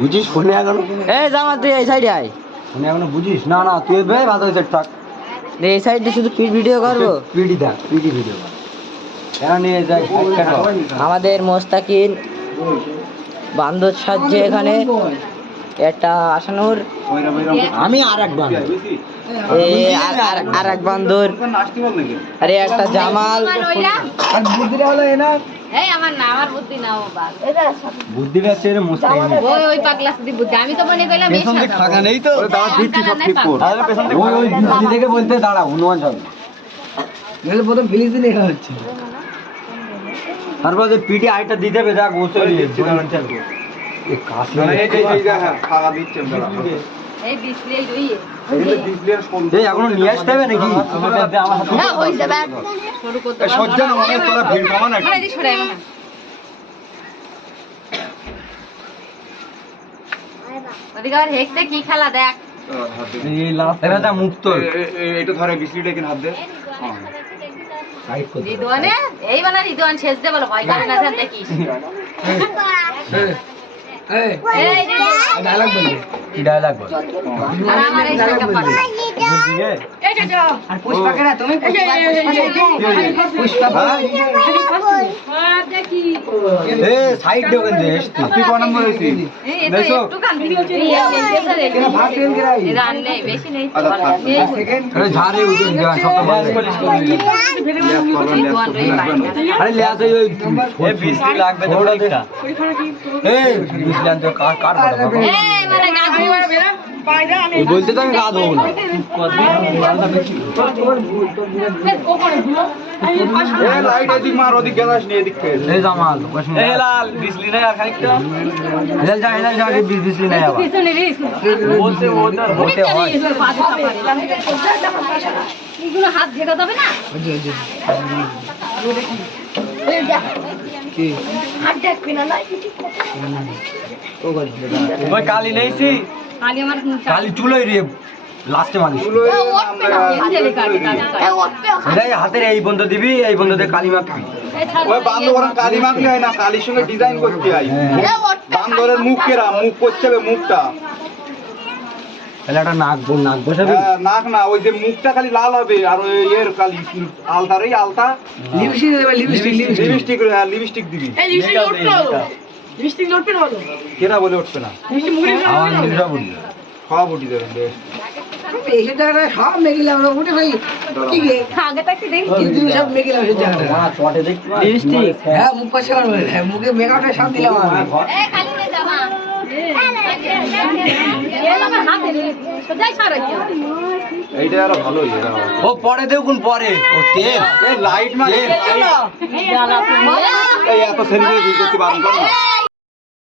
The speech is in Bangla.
বুঝিস ফোনে এখনো? এই জামা তুই এই সাইডে আয়। ফোনে এখনো বুঝিস? না না তুই ভাই ভালো হয়েছে থাক। এই সাইডে শুধু পিট ভিডিও করবো। পিডি দা পিডি ভিডিও কেন নিয়ে যাই? আমাদের মোস্তাকিন বান্ধব সাহায্যে এখানে একটা আসানুর আমি আর এক বান্ধব আর এক বান্ধব আরে একটা জামাল আর বুদ্ধিটা হলো এ না এই আমার না আমার বুদ্ধি না ও বাল বুদ্ধিটা আছে রে মোস্তাকিন ওই পাগলা সুদি বুদ্ধি আমি তো মনে কইলাম পেছন দিক ফাঁকা নেই তো দাঁড়া দিচ্ছি সব ঠিক কর তাহলে পেছন দিক ওই বুদ্ধি থেকে বলতে দাঁড়া অনুমান হবে নাহলে প্রথম ফিলিংস দেখা হচ্ছে তারপর যে পিটি আইটা দিতে হবে যা গোসল এই কাছে এই ফাঁকা দিচ্ছে এই ডিসপ্লে রইয়ে এই এখনো নিয়ে আসতে হবে নাকি না হই যাবে শুরু করতে সজ্জা না মানে তোরা ভিড় কমা না মানে সরাই না ওদিকে হেকতে কি খেলা দেখ এই লাস্ট এটা মুক্ত এটা ধরে বিসলিটা কিন হাত দে রিদওয়ানে এই বানা রিদওয়ান শেষ দে বলো ভয় করে না জান দেখিস এই ডায়লগ বলবি কি ডায়লগ বল আর আমার এই সাইকেল পালা বুঝিয়ে এই যে আর পুষ্পা কেনা তুমি পুষ্পা দেখি এ সাইড দে ওখান দে তুই কোন নম্বর হইছিস এই তো একটু কান দিও এই ভাগ ফেল গরাই রান নেই বেশি নেই আরে ঝাড়ে উঠে যা সব আরে লে আসে ওই এ 20 লাগবে দৌড়া দে এ 20 লান তো কার কার বড় এই মানে গাধু এই বলতে তো আমি গা ধোবো না এ লাইট এদিক মার ওদিক গেলাস নি এদিক ফের এই জামাল এ লাল 20 লি না আর খানিকটা এলাল যা 20 লি না আবার পিছনে রিস বলতে হয় এগুলো হাত ঝেড়ে দেবে না কি হাত দেখবি না ও গল ওই কালি নেইছি খালি আমার কালি চুলোই রে লাস্টে মালিশ এই হাতের এই বন্ধ দিবি এই বন্ধ দিয়ে কালি মাখবি ওই বান্দরের কালি মাখলে হয় না, কালির সঙ্গে ডিজাইন করতে হয়। বান্দরের মুখ কেরা, মুখ করতে হবে মুখটা। তাহলে একটা নাক বসাবি নাক না, ওই যে মুখটা খালি লাল হবে আর ওই এর কালি আলতার এই আলতা লিপস্টিক দিবি। কেরা বলে উঠবে না, আমার নিজরা বললি সব উঠি দেবেন বেশ। আগে তাকে দেখি লিপস্টিক খালি নে জামা আমার হাতে সোজাই সারাই এইটা আরো ভালো হইছে। ও পরে দেখুন পরে ও তেল এই লাইট মানে এই এত সেলিব্রিটি করতে বারণ করো না।